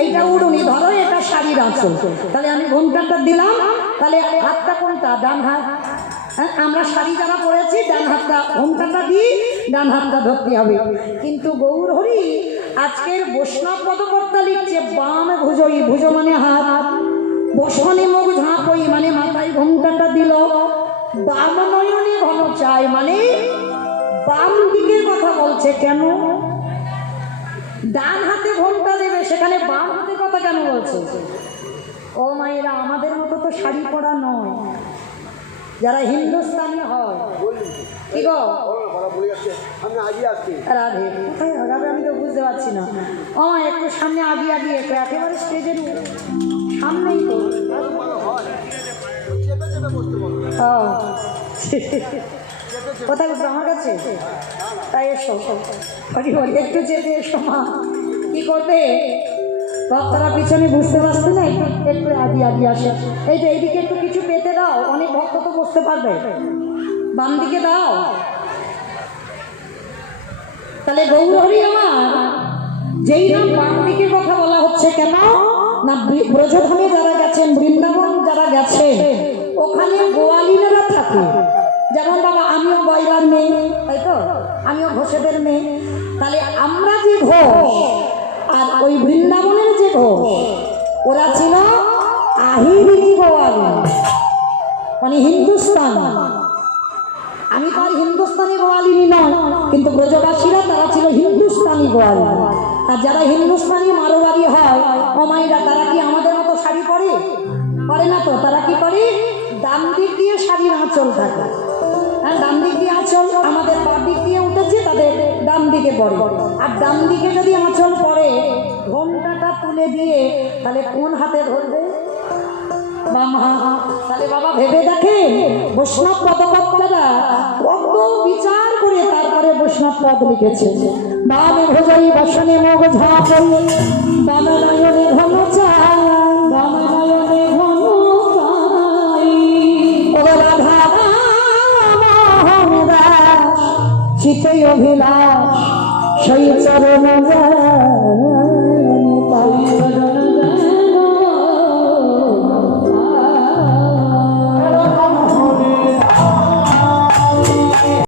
এইটা উড়ুনি ধরো, এটা শাড়ির আঁচল। তাহলে আমি ঘোমটাটা দিলাম, তাহলে হাতটা কোনটা? ডান হাত। হ্যাঁ, আমরা শাড়ি যারা পরেছি ডান হাতটা ঘোমটাটা দিই, ডান হাতটা ধরতে হবে। কিন্তু গৌর হরি আজকের বৈষ্ণব পদকর্তা লিখছে বাম ভুজই, ভুজ মানে হাত, বসনে মুখ ঝাঁপই মানে মাথায় ঘোমটাটা দিল, বাম নয়নে ঘন চাই মানে বাম দিকের কথা বলছে। কেন ডান হাতে ঘোমটা দেবে, সেখানে বাম হাতের কথা কেন বলছে? ও মায়েরা, আমাদের মতো তো শাড়ি পরা নয়, যারা হিন্দুস্তানি হয়। কি গো রাধে, কোথায় রাধে? আমি তো বুঝতে পারছি না। ও একটু সামনে আগিয়ে আগিয়ে, একটু একেবারে স্টেজের সামনেই তো। কোথায় উঠবো? আমার কাছে? তাই এসো, একটু যেতে এসো মা। কি করবে ভক্তরা পিছনে বুঝতে পারছে না, একটু একটু আগিয়ে আগিয়ে আসে। এই যে এইদিকে একটু কিছু পেতে দাও, অনেক ভক্ত তো বুঝতে পারবে। বাম দিকে দাও। তাহলে গৌর হরি আমার যেই নাম বাম দিকে কথা বলা হচ্ছে, কেন না ব্রজধামে যারা গেছেন, বৃন্দাবন যারা গেছেন, ওখানে গোয়ালিনেরা থাকে। যেমন বাবা আমিও বয়লার মেয়ে, তাই তো, আমিও ঘোষেদের মেয়ে। তাহলে আমরা যে ঘোষ আর ওই বৃন্দাবনের যে ঘোষ, ওরা ছিল আহিরিনী গোয়ালি, মানে হিন্দুস্তান। আমি তো আর হিন্দুস্তানি গোয়ালিনী নয়, কিন্তু ব্রজবাসীরা তারা ছিল হিন্দুস্তানি গোয়ালি। আর যারা হিন্দুস্তানি মারোয়ারি হয় অমাইরা, তারা কি আমাদের মতো শাড়ি পরে? পরে না তো। তারা কি করে? ডান দিক দিয়ে শাড়ির আঁচল থাকে। হ্যাঁ, ডান দিক দিয়ে আঁচল। আমাদের বাঁ দিক দিয়ে উঠেছে, তাদের ডান দিকে পড়ে। আর ডান দিকে যদি আঁচল পড়ে, ঘোমটাটা তুলে দিয়ে তাহলে কোন হাতে ধরবে? বাম হাত। তাহলে বাবা ভেবে দেখেন, বৈষ্ণব পদকর্তারা কত বিচার করে তারপরে বৈষ্ণব পদ লিখেছে। বামে ভোজই বসনে মুখ ঝাঁপই, বামে নয়নে ঘন চাই, বামে নয়নে ঘন চাই। ও রাধা মোহন দাস চিতে অভিলাষ সেই চরণ